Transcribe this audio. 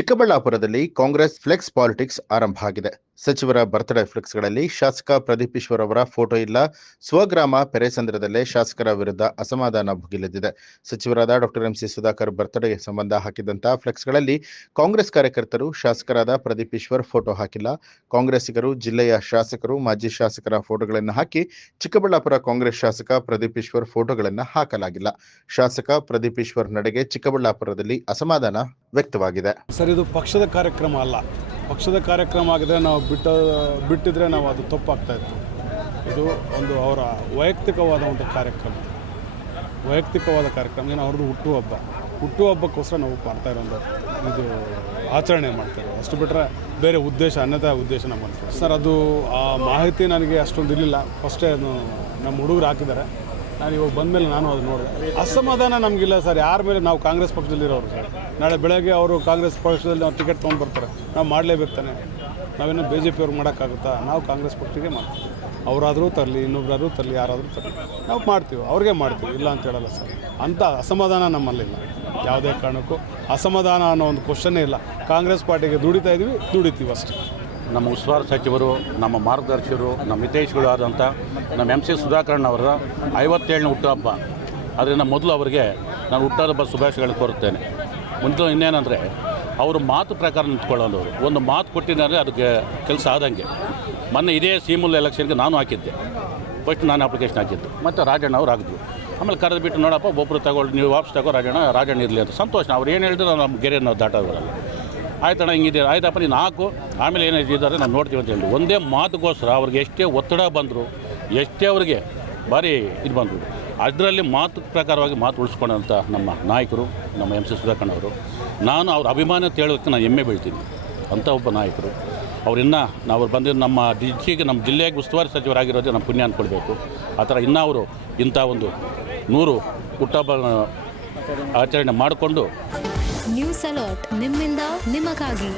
ಚಿಕ್ಕಬಳ್ಳಾಪುರದಲ್ಲಿ Congress flex politics ಆರಂಭ ಆಗಿದೆ. ಸಚಿವರ ಬರ್ತ್ಡೇ ಫ್ಲೆಕ್ಸ್ಗಳಲ್ಲಿ ಶಾಸಕ ಪ್ರದೀಪ್ ಈಶ್ವರ್ ಅವರ ಫೋಟೋ ಇಲ್ಲ. ಸ್ವಗ್ರಾಮ ಪೆರೇಸಂದ್ರದಲ್ಲೇ ಶಾಸಕರ ವಿರುದ್ಧ ಅಸಮಾಧಾನ ಭುಗಿಲೆದ್ದಿದೆ. ಸಚಿವರಾದ ಡಾಕ್ಟರ್ ಎಂಸಿ ಸುಧಾಕರ್ ಬರ್ತ್ಡೇ ಸಂಬಂಧ ಹಾಕಿದಂತಹ ಫ್ಲೆಕ್ಸ್ಗಳಲ್ಲಿ ಕಾಂಗ್ರೆಸ್ ಕಾರ್ಯಕರ್ತರು ಶಾಸಕರಾದ ಪ್ರದೀಪ್ ಈಶ್ವರ್ ಫೋಟೋ ಹಾಕಿಲ್ಲ. ಕಾಂಗ್ರೆಸ್ಸಿಗರು ಜಿಲ್ಲೆಯ ಶಾಸಕರು, ಮಾಜಿ ಶಾಸಕರ ಫೋಟೋಗಳನ್ನು ಹಾಕಿ ಚಿಕ್ಕಬಳ್ಳಾಪುರ ಕಾಂಗ್ರೆಸ್ ಶಾಸಕ ಪ್ರದೀಪ್ ಈಶ್ವರ್ ಫೋಟೋಗಳನ್ನು ಹಾಕಲಾಗಿಲ್ಲ. ಶಾಸಕ ಪ್ರದೀಪ್ ಈಶ್ವರ್ ನಡೆಗೆ ಚಿಕ್ಕಬಳ್ಳಾಪುರದಲ್ಲಿ ಅಸಮಾಧಾನ ವ್ಯಕ್ತವಾಗಿದೆ. ಸರ್, ಇದು ಪಕ್ಷದ ಕಾರ್ಯಕ್ರಮ ಅಲ್ಲ. ಪಕ್ಷದ ಕಾರ್ಯಕ್ರಮ ಆಗಿದ್ರೆ ನಾವು ಬಿಟ್ಟಿದ್ರೆ ನಾವು ಅದು ತಪ್ಪಾಗ್ತಾಯಿತ್ತು. ಇದು ಒಂದು ಅವರ ವೈಯಕ್ತಿಕವಾದ ಒಂದು ಕಾರ್ಯಕ್ರಮ, ಏನು ಅವ್ರದ್ದು ಹುಟ್ಟುಹಬ್ಬಕ್ಕೋಸ್ಕರ ನಾವು ಮಾಡ್ತಾ ಇರೋದು, ಇದು ಆಚರಣೆ ಮಾಡ್ತಾರೆ. ಅಷ್ಟು ಬಿಟ್ಟರೆ ಬೇರೆ ಉದ್ದೇಶ, ಅನ್ಯತಾ ಉದ್ದೇಶ ನಾವು ಮಾಡ್ತೀವಿ. ಸರ್, ಅದು ಆ ಮಾಹಿತಿ ನನಗೆ ಅಷ್ಟೊಂದು ಇರಲಿಲ್ಲ. ಫಸ್ಟೇ ನಮ್ಮ ಹುಡುಗರು ಹಾಕಿದ್ದಾರೆ. ನಾನು ಇವಾಗ ಬಂದಮೇಲೆ ನಾನು ಅದು ನೋಡಿದೆ. ಅಸಮಾಧಾನ ನಮಗಿಲ್ಲ ಸರ್. ಯಾರ ಮೇಲೆ ನಾವು ಕಾಂಗ್ರೆಸ್ ಪಕ್ಷದಲ್ಲಿರೋರು ಸರ್. ನಾಳೆ ಬೆಳಗ್ಗೆ ಅವರು ಕಾಂಗ್ರೆಸ್ ಪಕ್ಷದಲ್ಲಿ ನಾವು ಟಿಕೆಟ್ ತೊಗೊಂಡು ಬರ್ತಾರೆ, ನಾವು ಮಾಡಲೇಬೇಕು ತಾನೆ. ನಾವೇನೋ BJP ಅವ್ರಿಗೆ ಮಾಡೋಕ್ಕಾಗುತ್ತಾ? ನಾವು ಕಾಂಗ್ರೆಸ್ ಪಕ್ಷಕ್ಕೆ ಮಾಡ್ತೀವಿ. ಅವರಾದರೂ ತರಲಿ, ಇನ್ನೊಬ್ಬರಾದರೂ ತರಲಿ, ಯಾರಾದರೂ ತರಲಿ, ನಾವು ಮಾಡ್ತೀವಿ, ಅವ್ರಿಗೆ ಮಾಡ್ತೀವಿ, ಇಲ್ಲ ಅಂತ ಹೇಳಲ್ಲ ಸರ್. ಅಂಥ ಅಸಮಾಧಾನ ನಮ್ಮಲ್ಲಿಲ್ಲ. ಯಾವುದೇ ಕಾರಣಕ್ಕೂ ಅಸಮಾಧಾನ ಅನ್ನೋ ಒಂದು ಕ್ವಶನ್ನೇ ಇಲ್ಲ. ಕಾಂಗ್ರೆಸ್ ಪಾರ್ಟಿಗೆ ದುಡಿತೀವಿ ಅಷ್ಟೇ. ನಮ್ಮ ಉಸ್ತುವಾರಿ ಸಚಿವರು, ನಮ್ಮ ಮಾರ್ಗದರ್ಶಕರು, ನಮ್ಮ ಹಿತೈಷಿಗಳು ಆದಂಥ ನಮ್ಮ MC ಸುಧಾಕರ್ನವರ 57ನೇ ಹುಟ್ಟುಹಬ್ಬ. ಅದರಿಂದ ಮೊದಲು ಅವರಿಗೆ ನಾನು ಹುಟ್ಟುಹಬ್ಬ ಶುಭಾಶಯಗಳನ್ನು ಕೋರುತ್ತೇನೆ. ಮುಂದೆ ಇನ್ನೇನೆಂದರೆ, ಅವರು ಮಾತು ಪ್ರಕಾರ ನಿಂತ್ಕೊಳ್ಳೋರು. ಒಂದು ಮಾತು ಕೊಟ್ಟಿದ್ದಾರೆ, ಅದಕ್ಕೆ ಕೆಲಸ ಆದಂಗೆ. ಮೊನ್ನೆ ಇದೇ ಸೀಮುಲ್ ಎಲೆಕ್ಷನ್ಗೆ ನಾನು ಹಾಕಿದ್ದೆ. ಫಸ್ಟ್ ನಾನು ಅಪ್ಲಿಕೇಶನ್ ಹಾಕಿದ್ದು, ಮತ್ತು ರಾಜಣ್ಣ ಅವ್ರು ಹಾಕಿದ್ರು. ಆಮೇಲೆ ಕರೆದು ಬಿಟ್ಟು, ನೋಡಪ್ಪ ಒಬ್ಬರು ತಗೊಳ್ಳಿ, ನೀವು ವಾಪಸ್ ತಗೋ ರಾಜಣ್ಣ ಇರಲಿ ಅಂತ. ಸಂತೋಷ. ಅವ್ರು ಏನು ಹೇಳಿದ್ರು ನಮ್ಮ ಗೆರೆ ನಾವು ದಾಟೋದ್ರಲ್ಲ. ಆಯ್ತಣ್ಣ, ಹಿಂಗಿದೆ, ಆಯ್ತಪ್ಪ ನೀನು ಹಾಕು, ಆಮೇಲೆ ಏನಿದ್ದಾರೆ ನಾವು ನೋಡ್ತೀವಿ ಅಂತ ಹೇಳಿ ಒಂದೇ ಮಾತುಗೋಸ್ಕರ ಅವ್ರಿಗೆ ಎಷ್ಟೇ ಒತ್ತಡ ಬಂದರು, ಎಷ್ಟೇ ಅವ್ರಿಗೆ ಭಾರಿ ಇದು ಬಂದರು, ಅದರಲ್ಲಿ ಮಾತು ಪ್ರಕಾರವಾಗಿ ಮಾತು ಉಳಿಸ್ಕೊಂಡಂಥ ನಮ್ಮ ನಾಯಕರು, ನಮ್ಮ MC ಸುಧಾಕರ್ನವರು. ನಾನು ಅವ್ರ ಅಭಿಮಾನ ಹೇಳೋದಕ್ಕೆ ನಾನು ಹೆಮ್ಮೆ ಬೀಳ್ತೀನಿ. ಅಂಥ ಒಬ್ಬ ನಾಯಕರು ಅವರಿನ್ನೂ ನಾವು ಬಂದಿದ್ದು ನಮ್ಮ ಜಿಲ್ಲೆಗೆ ಉಸ್ತುವಾರಿ ಸಚಿವರಾಗಿರೋದೇ ನಮ್ಮ ಪುಣ್ಯ ಅಂದ್ಕೊಳ್ಬೇಕು. ಆ ಥರ ಇನ್ನೂ ಅವರು ಇಂಥ ಒಂದು 100 ಹುಟ್ಟುಹಬ್ಬ ಆಚರಣೆ ಮಾಡಿಕೊಂಡು. ನ್ಯೂಸ್ ಅಲರ್ಟ್, ನಿಮ್ಮಿಂದ ನಿಮಗಾಗಿ.